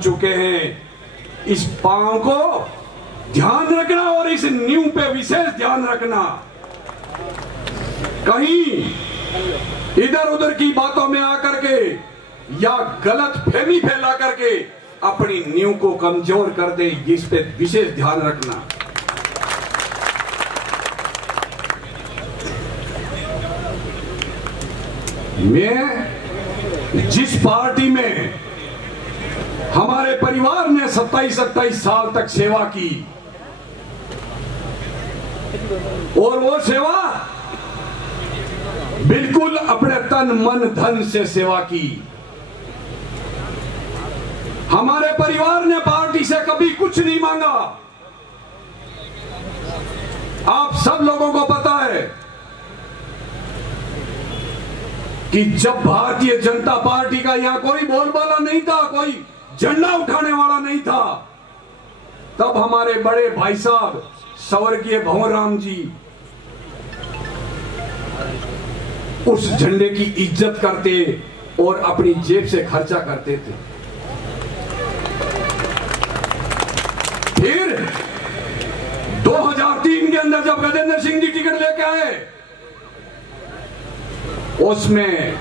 चुके हैं। इस पांव को ध्यान रखना और इस नींव पे विशेष ध्यान रखना। कहीं इधर उधर की बातों में आकर के या गलत फहमी फैला करके अपनी नींव को कमजोर कर दे, इस पे विशेष ध्यान रखना। मैं जिस पार्टी में हमारे परिवार ने 27-28 साल तक सेवा की और वो सेवा बिल्कुल अपने तन मन धन से सेवा की। हमारे परिवार ने पार्टी से कभी कुछ नहीं मांगा। आप सब लोगों को पता है कि जब भारतीय जनता पार्टी का यहां कोई बोलबाला नहीं था, कोई झंडा उठाने वाला नहीं था, तब हमारे बड़े भाई साहब स्वर्गीय भंवरराम जी उस झंडे की इज्जत करते और अपनी जेब से खर्चा करते थे। फिर 2003 के अंदर जब गजेंद्र सिंह जी टिकट लेके आए, उसमें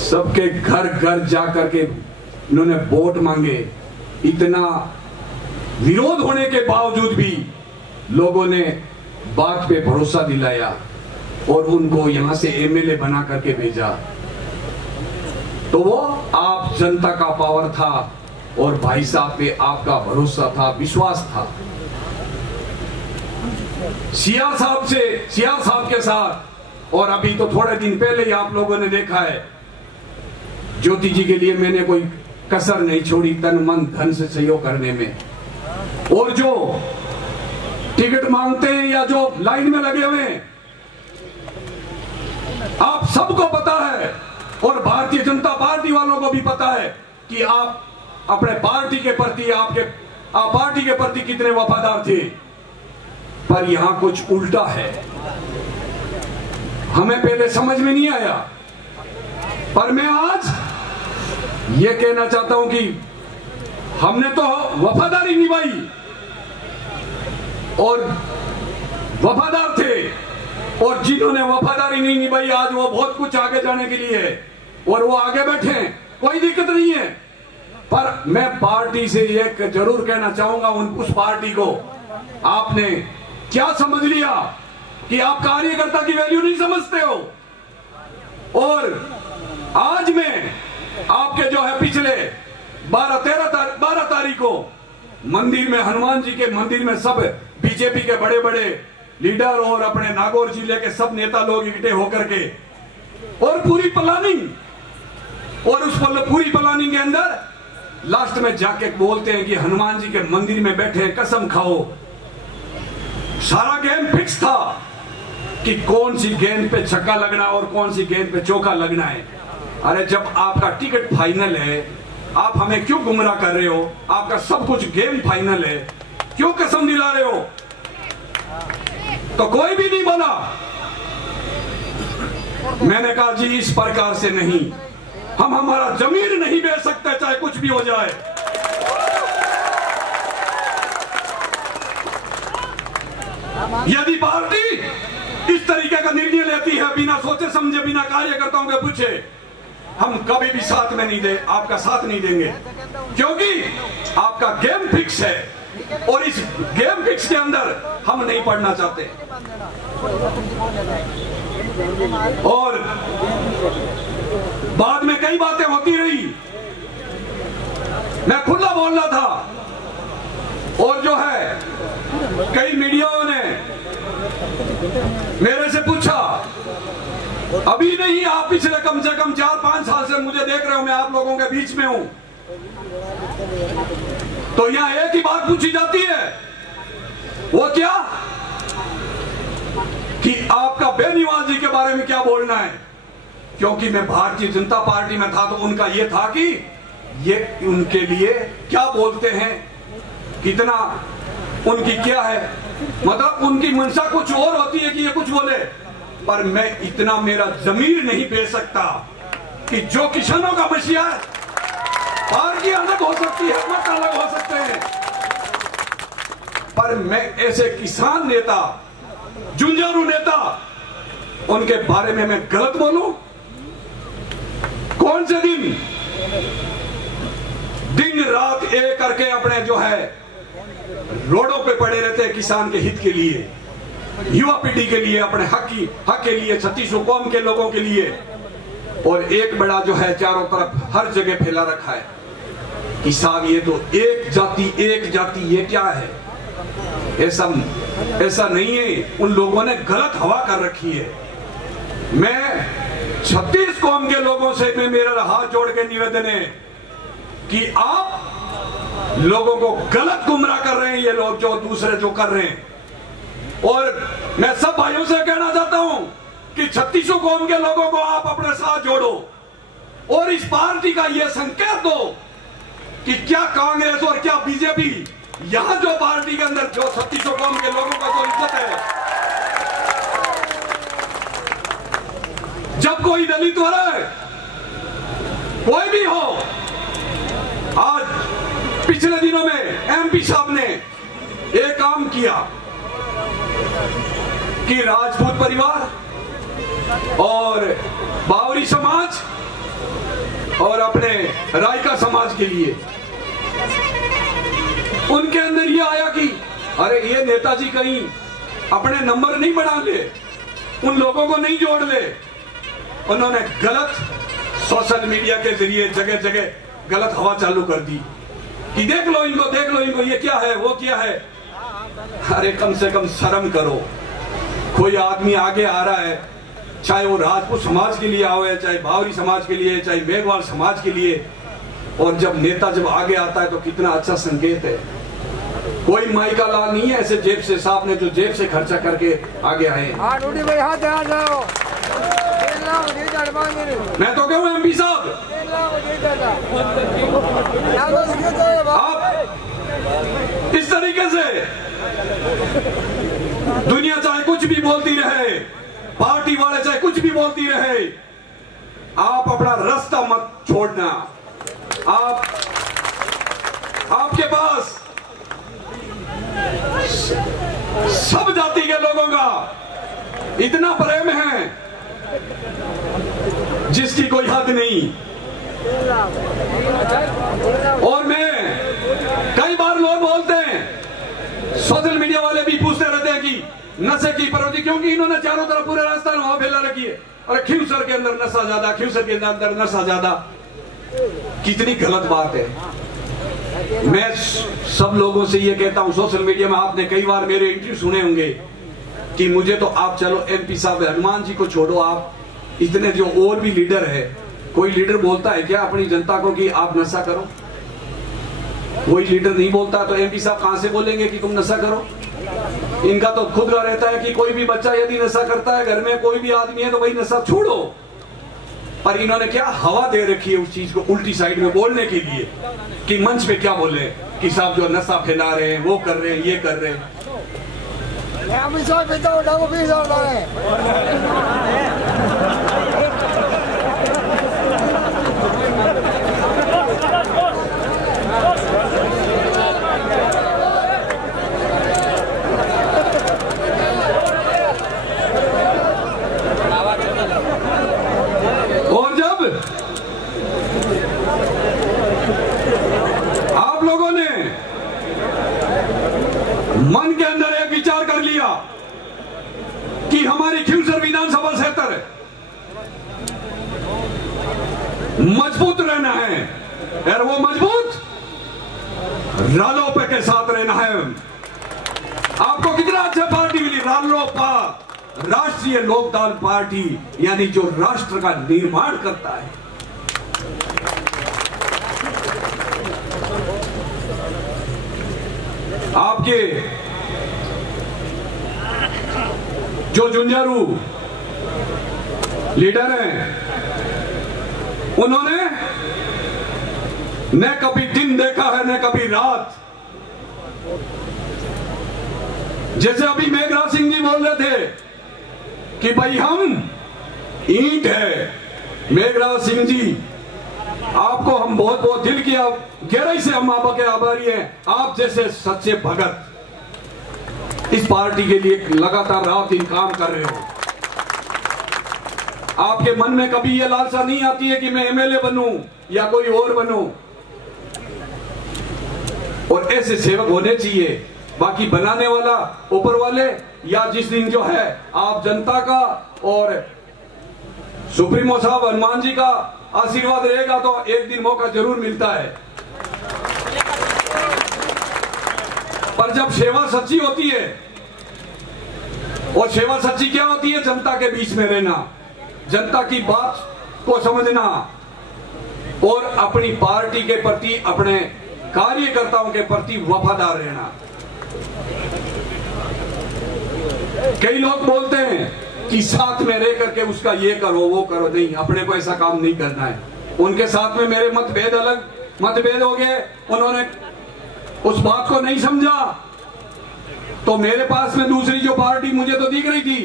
सबके घर घर जाकर के उन्होंने वोट मांगे। इतना विरोध होने के बावजूद भी लोगों ने बात पे भरोसा दिलाया और उनको यहां से एमएलए बना करके भेजा। तो वो आप जनता का पावर था और भाई साहब पे आपका भरोसा था, विश्वास था। सियार साहब के साथ, और अभी तो थोड़े दिन पहले ही आप लोगों ने देखा है, ज्योति जी के लिए मैंने कोई कसर नहीं छोड़ी तन मन धन से सहयोग करने में। और जो टिकट मांगते हैं या जो लाइन में लगे हुए हैं, आप सबको पता है और भारतीय जनता पार्टी वालों को भी पता है कि आप अपने पार्टी के प्रति पार्टी के प्रति कितने वफादार थे। पर यहां कुछ उल्टा है। हमें पहले समझ में नहीं आया, पर मैं आज यह कहना चाहता हूं कि हमने तो वफादारी निभाई और वफादार थे, और जिन्होंने वफादारी नहीं निभाई आज वो बहुत कुछ आगे जाने के लिए है और वो आगे बैठे हैं, कोई दिक्कत नहीं है। पर मैं पार्टी से एक जरूर कहना चाहूंगा, उस पार्टी को आपने क्या समझ लिया कि आप कार्यकर्ता की वैल्यू नहीं समझते हो। और आज में आपके जो है पिछले 12 तारीख को मंदिर में, हनुमान जी के मंदिर में सब बीजेपी के बड़े बड़े लीडर और अपने नागौर जिले के सब नेता लोग इकट्ठे होकर के और पूरी प्लानिंग, और उस पूरी प्लानिंग के अंदर लास्ट में जाके बोलते हैं कि हनुमान जी के मंदिर में बैठे कसम खाओ। सारा गेम फिक्स था कि कौन सी गेंद पे छक्का लगना और कौन सी गेंद पे चौका लगना है। अरे जब आपका टिकट फाइनल है, आप हमें क्यों गुमराह कर रहे हो? आपका सब कुछ गेम फाइनल है, क्यों कसम दिला रहे हो? तो कोई भी नहीं बोला। मैंने कहा जी इस प्रकार से नहीं, हम हमारा जमीर नहीं बेच सकते चाहे कुछ भी हो जाए। यदि पार्टी इस तरीके का निर्णय लेती है बिना सोचे समझे, बिना कार्यकर्ताओं के पूछे, हम कभी भी साथ में नहीं आपका साथ नहीं देंगे, क्योंकि आपका गेम फिक्स है और इस गेम फिक्स के अंदर हम नहीं पढ़ना चाहते। और बाद में कई बातें होती रही, मैं खुला बोल रहा था और जो है कई मीडियाओं ने मेरे से पूछा, अभी नहीं आप पिछले कम से कम 4-5 साल से मुझे देख रहे हो, मैं आप लोगों के बीच में हूं, तो यहां एक ही बात पूछी जाती है, वो क्या कि आपका बेनीवाल जी के बारे में क्या बोलना है। क्योंकि मैं भारतीय जनता पार्टी में था तो उनका यह था कि ये उनके लिए क्या बोलते हैं, कितना उनकी क्या है, मतलब उनकी मंशा कुछ और होती है कि ये कुछ बोले। पर मैं इतना मेरा जमीर नहीं बेच सकता कि जो किसानों का मसीहा है अलग हो सकती है, मत अलग हो सकते हैं, पर मैं ऐसे किसान नेता, जुंझारू नेता, उनके बारे में मैं गलत बोलूं? कौन से दिन रात एक करके अपने जो है रोडों पे पड़े रहते हैं किसान के हित के लिए, युवा पीढ़ी के लिए, अपने हक के लिए, 36 कौम के लोगों के लिए, और एक बड़ा जो है चारों तरफ हर जगह फैला रखा है कि साहब ये तो एक जाति ये क्या है? ऐसा नहीं है। उन लोगों ने गलत हवा कर रखी है। मैं 36 कौम के लोगों से मेरा हाथ जोड़ के निवेदन है कि आप लोगों को गलत गुमराह कर रहे हैं, ये लोग जो दूसरे जो कर रहे हैं। और मैं सब भाइयों से कहना चाहता हूं कि 36 कौम के लोगों को आप अपने साथ जोड़ो और इस पार्टी का यह संकेत दो कि क्या कांग्रेस और क्या बीजेपी, यहां जो पार्टी के अंदर जो 36 कौम के लोगों का जो इज्जत है, जब कोई दलित हो रहा है, कोई भी हो, आज पिछले दिनों में एमपी साहब ने एक काम किया कि राजपूत परिवार और बावरी समाज और अपने रायका समाज के लिए उनके अंदर ये आया कि अरे ये नेताजी कहीं अपने नंबर नहीं बना ले, उन लोगों को नहीं जोड़ ले। उन्होंने गलत सोशल मीडिया के जरिए जगह जगह गलत हवा चालू कर दी कि देख लो इनको, ये क्या है, वो क्या है। अरे कम से कम शर्म करो। कोई आदमी आगे आ रहा है, चाहे वो राजपूत समाज के लिए आवे, चाहे बावरी समाज के लिए, चाहे मेघवाल समाज के लिए, और जब नेता जब आगे आता है तो कितना अच्छा संकेत है। कोई माई का लाल नहीं है ऐसे जेब से, साहब ने जो जेब से खर्चा करके आगे आए। मैं तो कहूँ एमपी साहब, आप इस तरीके से दुनिया चाहे कुछ भी बोलती रहे, पार्टी वाले चाहे कुछ भी बोलती रहे, आप अपना रास्ता मत छोड़ना। आपके पास सब जाति के लोगों का इतना प्रेम है जिसकी कोई हद नहीं। और मैं कई बार लोग बोलते हैं, सोशल मीडिया वाले भी पूछते रहते हैं कि नशे की प्रवृत्ति, क्योंकि इन्होंने चारों तरफ पूरे राजस्थान वहां फैला रखी है। अरे खींवसर के अंदर नशा ज्यादा, खींवसर के अंदर नशा ज्यादा। कितनी गलत बात है। मैं सब लोगों से ये कहता हूं, सोशल मीडिया में आपने कई बार मेरे इंटरव्यू सुने होंगे कि मुझे तो आप चलो एमपी साहब हनुमान जी को छोड़ो, आप इतने जो और भी लीडर है, कोई लीडर बोलता है क्या अपनी जनता को कि आप नशा करो? कोई लीडर नहीं बोलता, तो एमपी साहब कहां से बोलेंगे कि तुम नशा करो? इनका तो खुद का रहता है कि कोई भी बच्चा यदि नशा करता है, घर में कोई भी आदमी है, तो भाई नशा छोड़ो। पर इन्होंने क्या हवा दे रखी है उस चीज को उल्टी साइड में बोलने के लिए कि मंच पे क्या बोले कि साहब जो नशा फैला रहे हैं, वो कर रहे हैं, ये कर रहे हैं। और जब आप लोगों ने मन के अंदर एक विचार कर लिया कि हमारी खींवसर विधानसभा क्षेत्र मजबूत रहना है, और वो मजबूत रालोपा के साथ रहना है। आपको कितना अच्छा पार्टी मिली, रालोपा, राष्ट्रीय लोकदल पार्टी, यानी जो राष्ट्र का निर्माण करता है। आपके जो जुंझारू लीडर हैं, उन्होंने न कभी दिन देखा है न कभी रात। जैसे अभी मेघराज सिंह जी बोल रहे थे कि भाई हम ईंट है। मेघराज सिंह जी आपको हम बहुत बहुत दिल की गहराई से हम आपके आभारी हैं। आप जैसे सच्चे भगत इस पार्टी के लिए लगातार रात दिन काम कर रहे हो। आपके मन में कभी यह लालसा नहीं आती है कि मैं एमएलए बनूं या कोई और बनूं, और ऐसे सेवक होने चाहिए। बाकी बनाने वाला ऊपर वाले, या जिस दिन जो है आप जनता का और सुप्रीमो साहब हनुमान जी का आशीर्वाद रहेगा तो एक दिन मौका जरूर मिलता है। पर जब सेवा सच्ची होती है, और सेवा सच्ची क्या होती है? जनता के बीच में रहना, जनता की बात को समझना और अपनी पार्टी के प्रति, अपने कार्यकर्ताओं के प्रति वफादार रहना। कई लोग बोलते हैं कि साथ में रह करके उसका ये करो वो करो, नहीं, अपने को ऐसा काम नहीं करना है। उनके साथ में मेरे मतभेद हो गए, उन्होंने उस बात को नहीं समझा, तो मेरे पास में दूसरी जो पार्टी मुझे तो दिख रही थी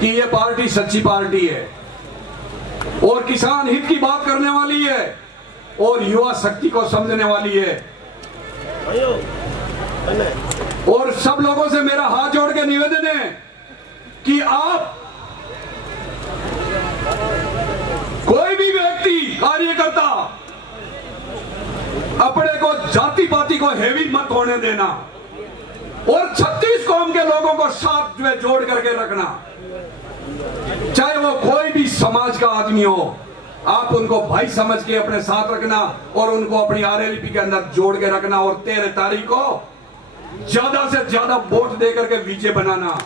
कि ये पार्टी सच्ची पार्टी है और किसान हित की बात करने वाली है और युवा शक्ति को समझने वाली है। और सब लोगों से मेरा हाथ जोड़ के निवेदन है कि आप कोई भी व्यक्ति, कार्यकर्ता अपने को जाति पाति को हेवी मत होने देना और 36 कौम के लोगों को साथ जो है जोड़ करके रखना। चाहे वो कोई भी समाज का आदमी हो, आप उनको भाई समझ के अपने साथ रखना और उनको अपनी आरएलपी के अंदर जोड़ के रखना और 13 तारीख को ज्यादा से ज्यादा वोट दे करके विजय बनाना।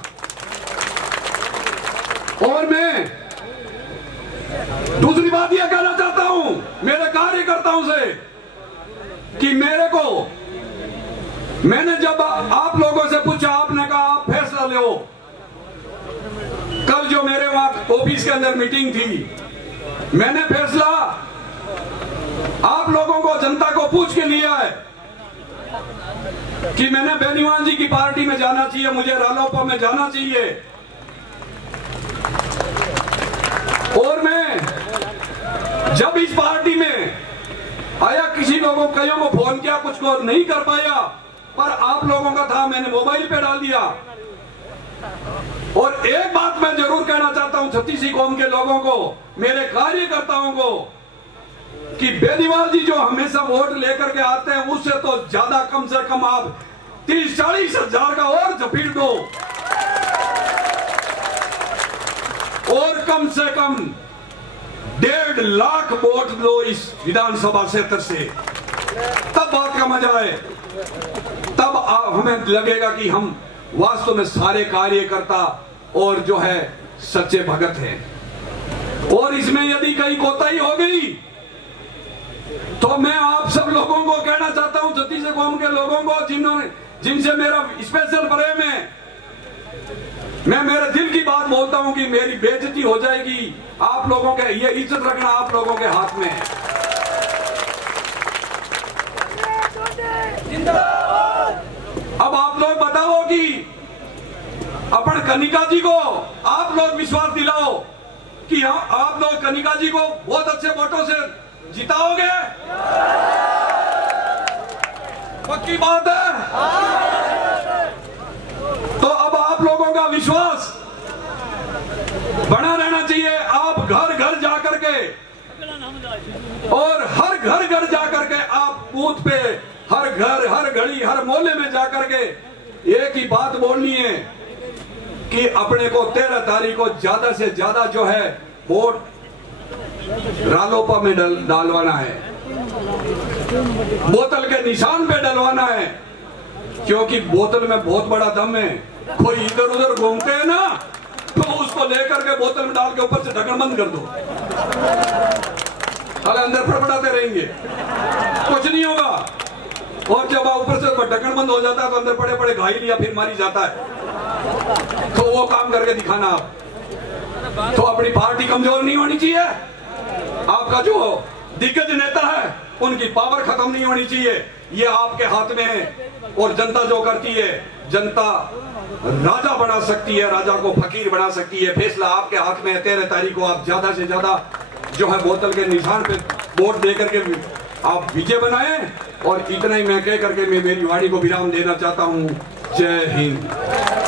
और मैं दूसरी बात यह कहना चाहता हूं मेरे कार्यकर्ताओं से कि मैंने जब आप लोगों से पूछा, आपने कहा आप फैसला लो। कल जो मेरे वहां ऑफिस के अंदर मीटिंग थी, मैंने फैसला आप लोगों को, जनता को पूछ के लिया है कि मैंने बेनीवाल जी की पार्टी में जाना चाहिए, मुझे रालोपा में जाना चाहिए। और मैं जब इस पार्टी में आया, कईयों को फोन किया, कुछ को नहीं कर पाया, पर आप लोगों का था, मैंने मोबाइल पे डाल दिया। और एक बात मैं जरूर कहना चाहता हूं 36 कौम के लोगों को, मेरे कार्यकर्ताओं को, कि बेनीवाल जी जो हमेशा वोट लेकर के आते हैं, उससे तो ज्यादा कम से कम आप 30-40 हजार का और झपीट दो और कम से कम 1.5 लाख वोट दो इस विधानसभा क्षेत्र से, तब बात का मजा है। तब हमें लगेगा कि हम वास्तव में सारे कार्यकर्ता और जो है सच्चे भगत हैं। और इसमें यदि कहीं कोताही हो गई तो मैं आप सब लोगों को कहना चाहता हूं, 36 कौम के लोगों को जिनसे मेरा स्पेशल प्रेम है, मैं मेरे दिल की बात बोलता हूं कि मेरी बेइज्जती हो जाएगी। आप लोगों के ये इज्जत रखना आप लोगों के हाथ में है। अब आप लोग बताओ कि अपन कनिका जी को आप लोग विश्वास दिलाओ कि आप लोग कनिका जी को बहुत अच्छे वोटों से जिताओगे। पक्की बात है। तो अब आप लोगों का विश्वास बना रहना चाहिए। आप घर घर जाकर के और हर घर जाकर के आप बूथ पे, हर घर, हर घड़ी, हर मोहल्ले में जाकर के एक ही बात बोलनी है कि अपने को 13 तारीख को ज्यादा से ज्यादा जो है वोट रालोपा में डालवाना है, बोतल के निशान पे डलवाना है, क्योंकि बोतल में बहुत बड़ा दम है। कोई इधर उधर घूमते हैं ना, तो उसको लेकर के बोतल में डाल के ऊपर से ढक्कन बंद कर दो, साले अंदर फड़फड़ाते रहेंगे, कुछ नहीं होगा। और जब ऊपर से ढक्कन बंद हो जाता है तो अंदर पड़े पड़े घायल या फिर मारी जाता है। तो वो काम करके दिखाना आप। तो अपनी पार्टी कमजोर नहीं होनी चाहिए। आपका जो दिग्गज नेता है उनकी पावर खत्म नहीं होनी चाहिए। ये आपके हाथ में है। और जनता जो करती है, जनता राजा बना सकती है, राजा को फकीर बना सकती है। फैसला आपके हाथ में है। 13 तारीख को आप ज्यादा से ज्यादा जो है बोतल के निशान पे वोट दे करके आप विजय बनाए। और इतना ही मैं कह करके मैं मेरी वाणी को विराम देना चाहता हूँ। जय हिंद।